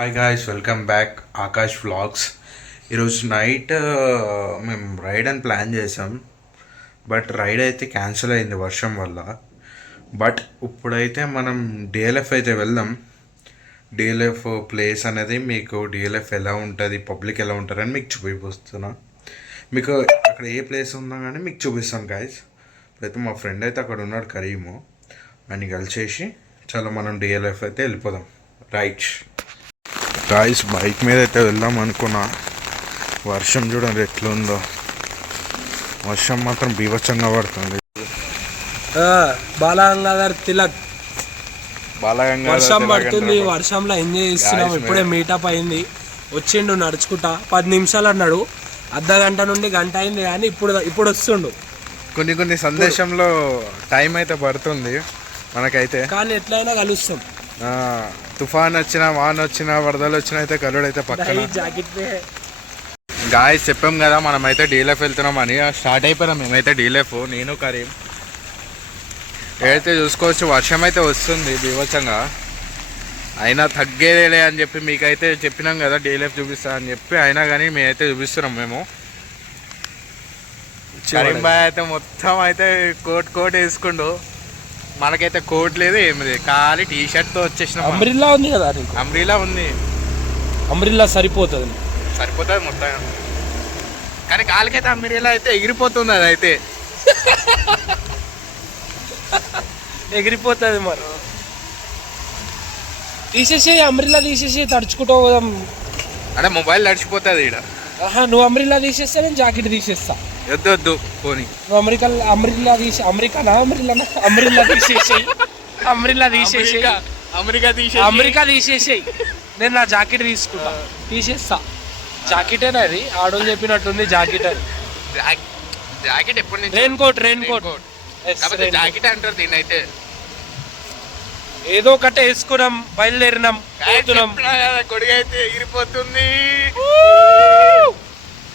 Hi guys, welcome back Akash vlogs. ఈరోజు night మేము ride అని ప్లాన్ చేసాం. బట్ రైడ్ అయితే క్యాన్సిల్ అయింది వర్షం వల్ల. బట్ ఇప్పుడైతే మనం డిఎల్ఎఫ్ అయితే వెళ్దాం. డిఎల్ఎఫ్ ప్లేస్ అనేది మీకు డిఎల్ఎఫ్ ఎలా ఉంటుంది, పబ్లిక్ ఎలా ఉంటారని మీకు చూపిస్తున్నా. మీకు అక్కడ ఏ ప్లేస్ ఉందో కానీ మీకు చూపిస్తాను గాయస్. అయితే మా ఫ్రెండ్ అయితే అక్కడ ఉన్నాడు, కరీము. అని కలిసేసి చాలా మనం డిఎల్ఎఫ్ అయితే వెళ్ళిపోదాం. రైట్ గాయస్, బైక్ మీద అయితే వెళ్దాం అనుకున్నా. వర్షం చూడండి ఎట్లుందో. వర్షం మాత్రం బీభత్సంగా పడుతుంది. బాలగంగాధర్ తిలక్ వర్షం పడుతుంది. వర్షంలో ఎంజాయ్ చేస్తున్నాం. ఇప్పుడే మీటప్ అయింది. వచ్చిండు నడుచుకుంటా. 10 నిమిషాలు అన్నాడు. అర్ధ గంట నుండి గంట అయింది కానీ ఇప్పుడు వస్తుండు. కొన్ని సందేశంలో టైం అయితే పడుతుంది మనకైతే, కానీ ఎట్లయినా కలుస్తాం. తుఫాన్ వచ్చినా, వాన్ వచ్చినా, వరదలు వచ్చినా అయితే కలుడైతే పక్కన. జాకెట్ గాయస్ చెప్పాం కదా మనమైతే డీఎల్ఎఫ్ వెళ్తున్నాం అని. స్టార్ట్ అయిపోయినాం మేమైతే డీఎల్ఎఫ్, నేను కరీం. ఏదైతే చూసుకోవచ్చు వర్షం అయితే వస్తుంది బీభత్సంగా. అయినా తగ్గేదేలే అని చెప్పి మీకైతే చెప్పినాం కదా డీఎల్ఎఫ్ చూపిస్తా అని చెప్పి. అయినా కానీ మేమైతే చూపిస్తున్నాం. మేము కరీం బాయ్ అయితే మొత్తం అయితే కోట్ వేసుకుండు. మనకైతే కోట్ లేదు, ఏమి లేదు, ఖాళీ టీ షర్ట్తో వచ్చేసిన. అంబ్రిల్లా ఉంది కదా, అంబ్రిల్లా ఉంది. అంబ్రిల్లా సరిపోతుంది మొత్తం. కానీ కాలికైతే అంబ్రిల్లా అయితే ఎగిరిపోతుంది. అది అయితే ఎగిరిపోతుంది. మరి తీసేసి అంబ్రిల్లా తీసేసి తడుచుకుంటూ పోదాం. అంటే మొబైల్ తడిచిపోతుంది ఇక్కడ. నువ్వు అంబ్రిల్లా తీసేస్తా, నేను జాకెట్ తీసేస్తా. వద్దు పోనీ. నువ్వు అంబ్రిల్లా తీసేసి అమెరికా తీసేసేయి. నేను నా జాకెట్ తీసుకుంటా, తీసేస్తా. జాకెటేనా అది? ఆడోళ్ళు చెప్పినట్టుంది జాకెట్ అని. జాకెట్ ఎప్పటి నుంచి? రెయిన్ కోట్ జాకెట్ అంటారు దీన్ని. అయితే ఏదో ఒకటి వేసుకున్నాం, బయలుదేరినాం, పోతున్నాం. కొడుకు అయితే ఎగిరిపోతుంది,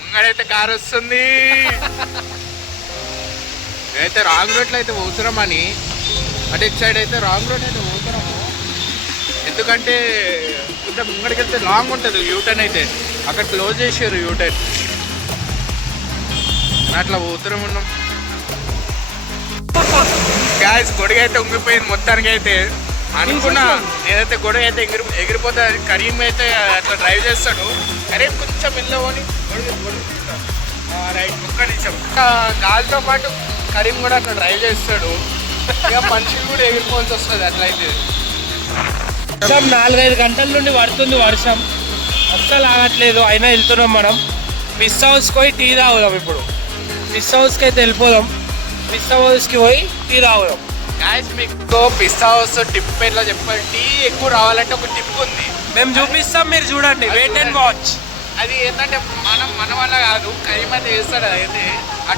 ముంగడైతే కారు వస్తుంది. అయితే రాంగ్ రోడ్లో అయితే పోతున్నామని, అంటే ఇటు సైడ్ అయితే రాంగ్ రోడ్ అయితే పోతున్నాము. ఎందుకంటే ఇంకా ముంగడికి వెళ్తే లాంగ్ ఉంటుంది యూటర్న్. అయితే అక్కడ క్లోజ్ చేసారు యూటర్న్. అట్లా పోతున్నాం ఉన్నాం. గ్యాస్ గొడుగు అయితే ఉంగిపోయింది మొత్తానికి. అయితే అనుకున్నా నేనైతే గొడుగు అయితే ఎగిరిపోతా. కరీం అయితే అట్లా డ్రైవ్ చేస్తాడు. కరీం కొంచెం వెళ్ళవని రైట్ ఒక్క నిమిషం. గాలితో పాటు కరీం కూడా అట్లా డ్రైవ్ చేస్తాడు. ఇక మనుషులు కూడా ఎగిరిపోవాల్సి వస్తుంది అట్లయితే. 4-5 గంటల నుండి పడుతుంది వర్షం, అస్సలు ఆగట్లేదు. అయినా వెళ్తున్నాం మనం. ఫిష్ హౌస్కి పోయి టీ తాగుదాం. ఇప్పుడు ఫిష్ హౌస్కి అయితే వెళ్ళిపోదాం. ఫిష్ హౌస్కి పోయి టీ తాగుదాం. గాయస్ మీకు ఫిష్ హౌస్ టిప్ ఎట్లా చెప్పాలి. టీ ఎక్కువ రావాలంటే ఒక టిప్ ఉంది, మేము చూపిస్తాం, మీరు చూడండి. Wait and watch. అది ఏంటంటే మన వల్ల కాదు, కరీం అయితే వేస్తాడు. అయితే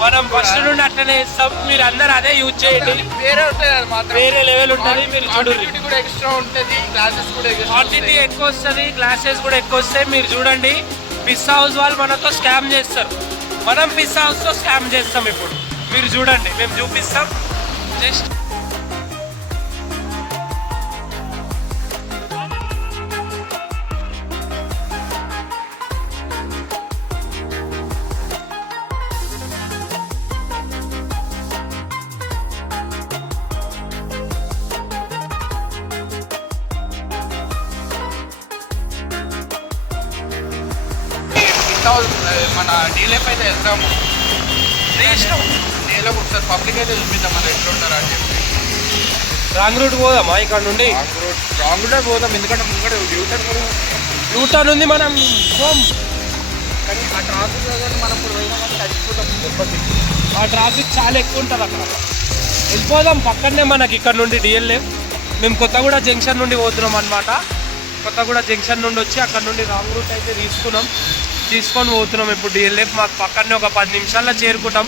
మనం ఫస్ట్ నుండి అట్లనే ఇస్తాం. మీరు అందరు అదే యూజ్ చేయండి. వేరే ఉంటుంది, అది మాత్రం వేరే లెవెల్ ఉంటుంది. మీరు చూడండి, కూడా ఎక్స్ట్రా ఉంటుంది, గ్లాసెస్ కూడా క్వాంటిటీ ఎక్కువ వస్తుంది, గ్లాసెస్ కూడా ఎక్కువ వస్తాయి. మీరు చూడండి, ఫిష్ హౌస్ వాళ్ళు మనతో స్కామ్ చేస్తారు, మనం ఫిష్ హౌస్తో స్కామ్ చేస్తాం. ఇప్పుడు మీరు చూడండి, మేము చూపిస్తాం. జస్ట్ మన డీలెఫ్ అయితే వెళ్తాము. డీలెఫ్ ఒకసారి పబ్లిక్ అయితే చూపిద్దాం మన ఎట్లా ఉంటారా అని చెప్పి. రాంగ్ రూట్ పోదామా ఇక్కడ నుండి? రాంగ్ రూట్ పోదాం, ఎందుకంటే ముంగడ యూటర్న్ ఉంది. మనం కానీ ఆ ట్రాఫిక్ మనం ఇప్పుడు పోయినా కానీ తగ్గిపోతాం. ఆ ట్రాఫిక్ చాలా ఎక్కువ ఉంటుంది అక్కడ. వెళ్ళిపోదాం పక్కనే మనకి ఇక్కడ నుండి డిఎల్ఎఫ్. మేము కొత్తగూడ జంక్షన్ నుండి పోతున్నాం అనమాట. కొత్తగూడ జంక్షన్ నుండి వచ్చి అక్కడ నుండి రాంగ్ రూట్ అయితే తీసుకొని పోతున్నాం. ఇప్పుడు డిఎల్ఎఫ్ మాకు పక్కనే ఒక 10 నిమిషాల్లో చేరుకుంటాం.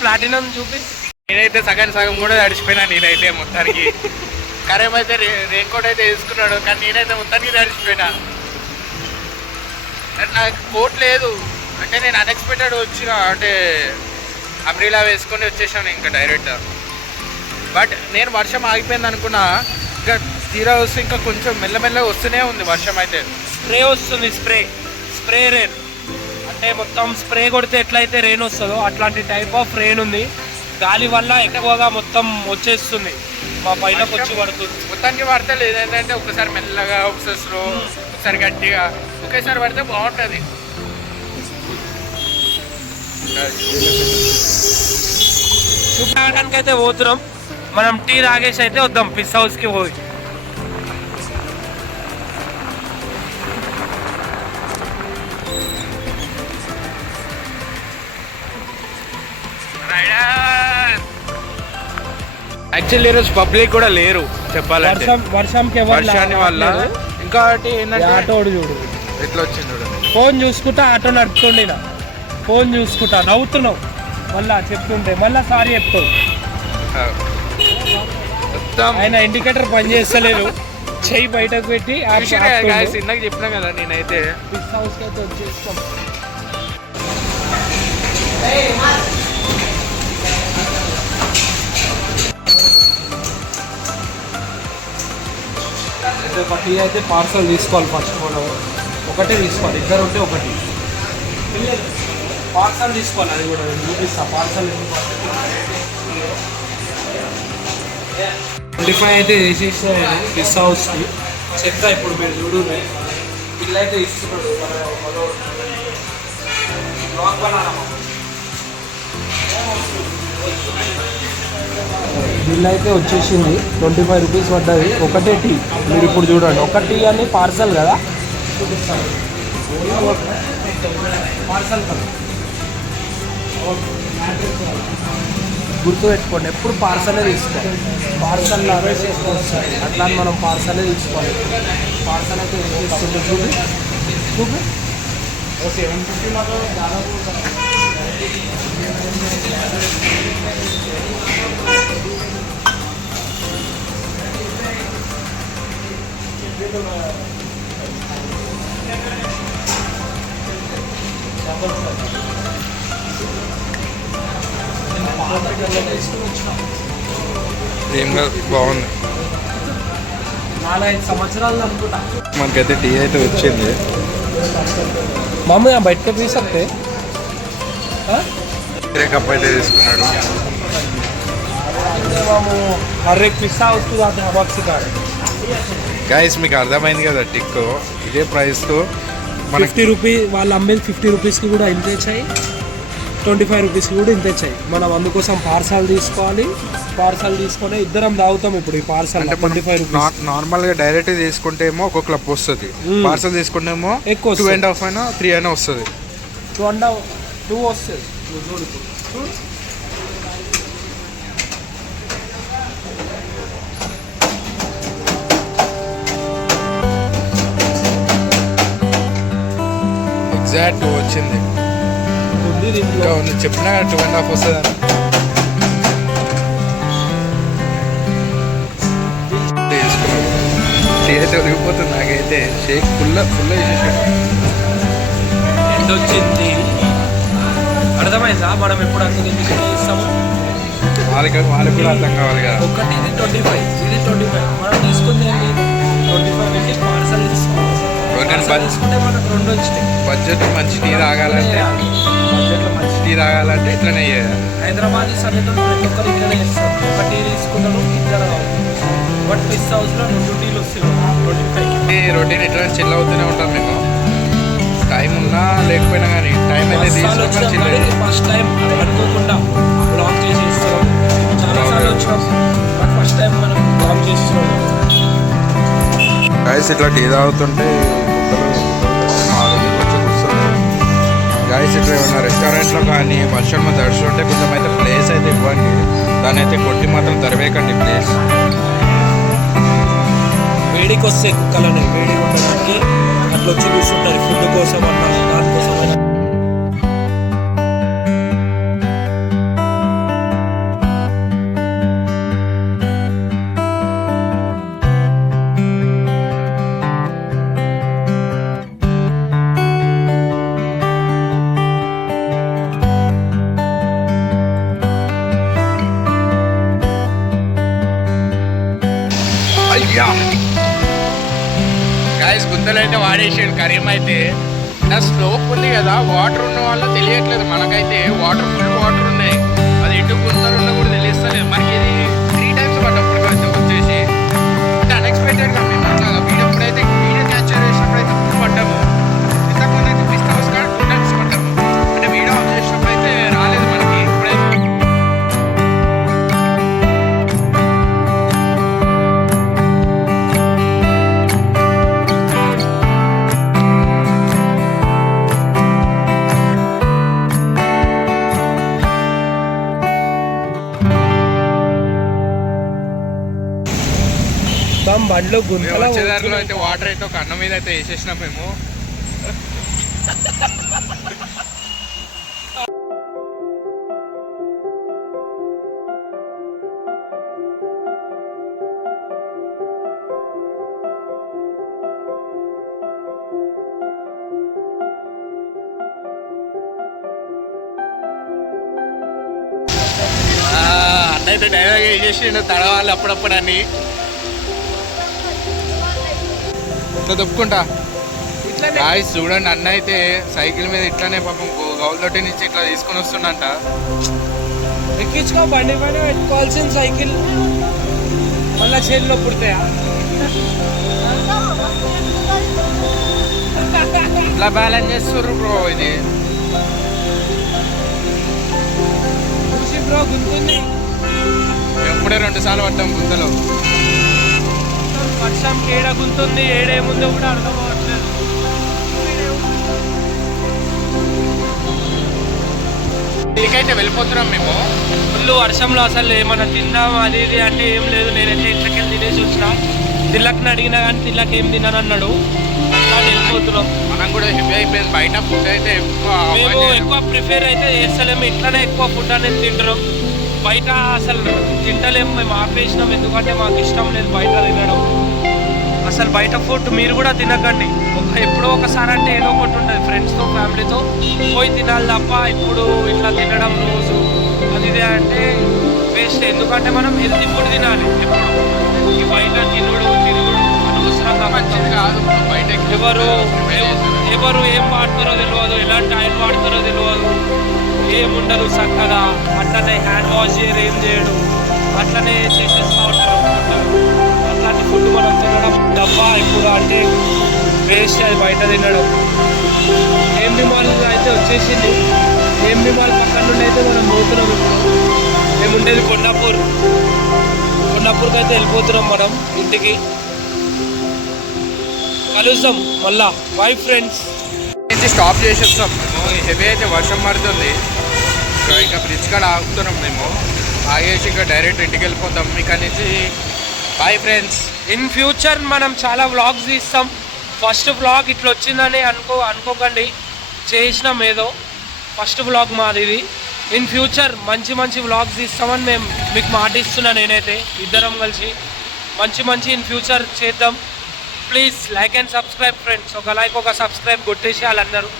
ప్లాటినం చూపి. నేనైతే సగం కూడా తడిచిపోయినా. నేనైతే మొత్తానికి కరీం అయితే రెయిన్ కోట్ అయితే వేసుకున్నాడు, కానీ నేనైతే మొత్తానికి తడిచిపోయినా. నాకు కోట్ లేదు అంటే నేను అన్ఎక్స్పెక్టెడ్ వచ్చిన, అంటే అంబ్రిలా వేసుకొని వచ్చేసాను ఇంకా డైరెక్ట్. బట్ నేను వర్షం ఆగిపోయింది అనుకున్నా. ఇంకా తీరా వస్తే ఇంకా కొంచెం మెల్లమెల్లగా వస్తూనే ఉంది వర్షం అయితే. స్ప్రే వస్తుంది, స్ప్రే రెయిన్ అంటే మొత్తం స్ప్రే కొడితే ఎట్లయితే రెయిన్ వస్తుందో అట్లాంటి టైప్ ఆఫ్ రెయిన్ ఉంది. గాలి వల్ల ఎక్కువగా మొత్తం వచ్చేస్తుంది, మా పైనకి వచ్చి పడుతుంది. మొత్తానికి పడితే లేదంటే ఒకసారి మెల్లగా, ఒకసారి స్లో, ఒకసారి గట్టిగా, ఒకేసారి పడితే బాగుంటుంది. చూపించడానికి అయితే పోతున్నాం మనం. టీ తాగేసి అయితే వద్దాం ఫిష్ హౌస్కి పోయి. యాక్చువల్లీ ఈరోజు పబ్లిక్ కూడా లేరు చెప్పాలంటే, వర్షాన్ని వల్ల. ఇంకోటి ఏంటంటే ఆటోడు చూడు ఎట్లా వచ్చింది చూడండి. ఫోన్ చూసుకుంటా ఆటో నడుపుతుండే, ఫోన్ చూసుకుంటా నవ్వుతున్నావు, మళ్ళా చెప్తుంటే మళ్ళా సారీ చెప్తావు. ఆయన ఇండికేటర్ పని చేస్తలేదు, చెయ్యి బయటకు పెట్టి ఇందాక చెప్పినా కదా నేనైతే. ఫిష్ హౌస్కి అయితే వచ్చేస్తాం. ఒక టీ అయితే పార్సల్ తీసుకోవాలి ఫస్ట్. మనం ఒకటే తీసుకోవాలి, ఇద్దరు ఉంటే ఒకటి పార్సల్ తీసుకోవాలి. అది కూడా నేను చూపిస్తా పార్సల్. 25 అయితే వేసేసాను ఫిష్ హౌస్కి. చెప్తా ఇప్పుడు మీరు చూడు, ఇల్లు అయితే ఇస్తున్నాడు బిల్ అయితే వచ్చేసింది. 25 రూపీస్ పడ్డది. ఒకటే టీ, మీరు ఇప్పుడు చూడండి. ఒక టీ అని పార్సల్ కదా, చూపిస్తాను పార్సల్ కదా. గుర్తుపెట్టుకోండి, ఎప్పుడు పార్సలే తీసుకోవాలి. పార్సల్ అరేంజ్ చేసుకోవాలి, అట్లా మనం పార్సలే తీసుకోవాలి. పార్సల్ అయితే ఏం చేస్తుంది చూపి చూపి. 750 మాత్రం దాదాపు ఏం బాగుంది. 4-5 సంవత్సరాలు అనుకుంటా. మనకైతే టీ అయితే వచ్చింది. మామూలు బయటకు తీసే కప్ అయితే తీసుకున్నాడు. हर एक पिस्सा उसको जाते हैं बॉक्स का. గైస్ మీకు అర్థమైంది కదా, టిక్ ఇదే ప్రైస్తో 50 రూపీస్ వాళ్ళు అమ్మేది. 50 రూపీస్కి కూడా ఇంత వచ్చాయి, 25 రూపీస్కి కూడా ఇంత వచ్చాయి. మనం అందుకోసం పార్సల్ తీసుకోవాలి. పార్సల్ తీసుకొని ఇద్దరం తాగుతాం ఇప్పుడు ఈ పార్సల్. 25 రూపీస్. నార్మల్గా డైరెక్ట్ తీసుకుంటే ఏమో ఒక క్లబ్ వస్తుంది, పార్సల్ తీసుకుంటే ఏమో ఎక్కువ 2.5 అయినా 3 అయినా వస్తుంది. 2 వస్తుంది. చూడు ఎగ్జాక్ట్ వచ్చింది. ఇంకా చెప్పినా 2.5 వస్తుంది అని. తీసుకున్నాము. టీ అయితే ఒరిగిపోతుంది నాకైతే. షేక్ ఫుల్ వేసేసాడు. ఎంత వచ్చింది అర్థమైందా? మనం ఎప్పుడు అందుకు ఇస్తాము, వాళ్ళకి కూడా అర్థం కావాలి కదా. ఒకటి ఇది 25, ఇది 25. మనం తీసుకుంది ఏంటి 25 పెట్టి పార్సల్ తీసుకోవాలి. తీసుకుంటే మనకు 2 వచ్చినాయి. బడ్జెట్ మంచి టీ తాగాలంటే ఇట్లనే చేయాలి. హైదరాబాద్ సమేతం ప్రతి ఒక్కరు ఇట్లనే ఇస్తారు. ఒక టీ తీసుకుంటారు, ఇద్దరు. బట్ ఫిష్ హౌస్లో 2 టీలు వస్తాయి. 25 రొటీన్ ఇట్లా చిల్ అవుతూనే ఉంటాం మేము. టైం ఉన్నా లేకపోయినా కానీ టైం అయితే తీసుకొని ఫస్ట్ టైం అనుకోకుండా బ్లాక్ చేసి ఇస్తున్నాం. చాలాసార్లు వచ్చినాం, బట్ ఫస్ట్ టైం మనం బ్లాక్ చేస్తున్నాం. గాయస్ ఇట్లా టీ తాగుతుంటే గాయస్ ఇట్లా ఏమన్నా రెస్టారెంట్లో కానీ వర్షంలో తడుస్తుంటే కొంచెం అయితే ప్లేస్ అయితే ఇవ్వండి. దాన్ని అయితే కొట్టి మాత్రం తరివేయకండి ప్లేస్. వేడికి వస్తే కుక్కలని వేడి ఉండడానికి అట్లా వచ్చి కూర్చుంటారు ఫుడ్ కోసం అన్నా దానికోసం అయినా. అయ్యా గుంతలు అయితే వాడేసాడు కరీం అయితే. నా స్లోప్ ఉంది కదా, వాటర్ ఉన్న వాళ్ళు తెలియట్లేదు, మనకైతే వాటర్ ఫుల్ వాటర్ ఉన్నాయి. అది ఎటు గుంతలు ఉన్నా కూడా తెలియస్తలేదు మనకి. ఇది 3 times పడ్డప్పుడు వచ్చేసి అంటే అన్ఎక్స్పెక్టెడ్గా మేము అట్లా వీడప్పుడైతే వీడియో క్యాప్చర్ చేసినప్పుడైతే ఫుల్ పడ్డాము. ఇంతకుముందు అయితే పిస్తా హౌస్ కాడ 2 times పడ్డాము. అంటే వీడియో ఆన్ చేసినప్పుడు అయితే రాలేదు మనకి. ఇప్పుడైతే బండ్లో మేము గుంతలో వచ్చేదారిలో అయితే వాటర్ అయితే ఒక అన్నం మీద అయితే వేసేసినాం మేము. అన్న అయితే డైలాగ్ వేసేసిండు తడవాలి అప్పుడప్పుడు అని. ఇట్లా తప్పుకుంటా గాయ్స్ చూడండి, అన్న అయితే సైకిల్ మీద ఇట్లానే పాపం గౌల్దొట్టి నుంచి ఇట్లా తీసుకొని వస్తుండంట. ఎక్కించుకో, బండి పైన పెట్టుకోవాల్సిన సైకిల్ మళ్ళా చేతిలో పుడతాయా? ఇట్లా బ్యాలెన్స్ చేస్తుర్రు బ్రో. ఇది చూసి బ్రో గుంతుంది. ఎప్పుడే 2 సార్లు పడ్డాం గుంతలో. వర్షం ఏడ గుంతుంది, ఏడేముందో కూడా అర్థం అవ్వట్లేదు. ఇంటికైతే వెళ్ళిపోతున్నాం మేము. ఫుల్ వర్షంలో అసలు ఏమన్నా తిందాం అది ఇది అంటే ఏం లేదు. నేనైతే ఇంట్లోకెళ్ళి తినేసి వచ్చిన. తిల్లక్ని అడిగినా కానీ తిల్లకి ఏం తిన్నాను అన్నాడు. అట్లా వెళ్ళిపోతున్నాం. మనం కూడా హెవీ అయిపోయింది. బయట ఫుడ్ అయితే మేము ఎక్కువ ప్రిఫేర్ అయితే చేస్తలేము. ఇట్లానే ఎక్కువ ఫుడ్ అనేది తింటున్నాం. బయట అసలు తింటలేము. మేము ఆపేసినాం, ఎందుకంటే మాకు ఇష్టం లేదు బయట తినడం. అసలు బయట ఫుడ్ మీరు కూడా తినకండి. ఎప్పుడో ఒకసారి అంటే ఏదో ఒకటి ఉంటుంది, ఫ్రెండ్స్తో ఫ్యామిలీతో పోయి తినాలి తప్ప ఇప్పుడు ఇట్లా తినడం రోజు అది ఇదే అంటే వేస్ట్. ఎందుకంటే మనం హెల్తీ ఫుడ్ తినాలి ఎప్పుడు. ఈ బయట తిరుగుడు అనవసరంగా మంచిది కాదు. బయట ఎవరు ఏం వాడతారో తెలియదు, ఎలాంటి ఆయిల్ వాడతారో తెలియదు, ఏముండదు చక్కగా. అట్లనే హ్యాండ్ వాష్ చేయరు, ఏం చేయడు, అట్లనే చేసేస్తూ ఉంటారు. అట్లాంటి ఫుడ్ మనం తినడం తప్ప ఇప్పుడు అంటే వేస్ట్ అది బయట తినడం. ఏఎంబి మాల్ అయితే వచ్చేసింది. ఏఎంబి మాల్ పక్కన నుండి అయితే మనం పోతున్నాం. ఇప్పుడు మేము ఉండేది కొండాపూర్కి అయితే వెళ్ళిపోతున్నాం మనం ఇంటికి. కలుస్తాం మళ్ళా. Bye friends. స్టాప్ చేసి వస్తాం మేము. హెవీ అయితే వర్షం పడుతుంది. ఇంకా బ్రిడ్జ్ కాడ ఆగుతున్నాం మేము. ఆగేసి ఇంకా డైరెక్ట్ ఇంటికి వెళ్ళిపోతాం ఇక్కడ నుంచి. Bye friends. ఇన్ ఫ్యూచర్ మనం చాలా వ్లాగ్స్ తీస్తాం. ఫస్ట్ వ్లాగ్ ఇట్లా వచ్చిందని అనుకోకండి, చేసినాం ఏదో. ఫస్ట్ వ్లాగ్ మాది ఇది. ఇన్ ఫ్యూచర్ మంచి వ్లాగ్స్ తీస్తామని మేము మీకు మాట ఇస్తున్నా. నేనైతే ఇద్దరం కలిసి మంచి ఇన్ ఫ్యూచర్ చేద్దాం. Please like and subscribe friends. ఒక లైక్ ఒక సబ్స్క్రైబ్ కొట్టేసి వాళ్ళందరూ.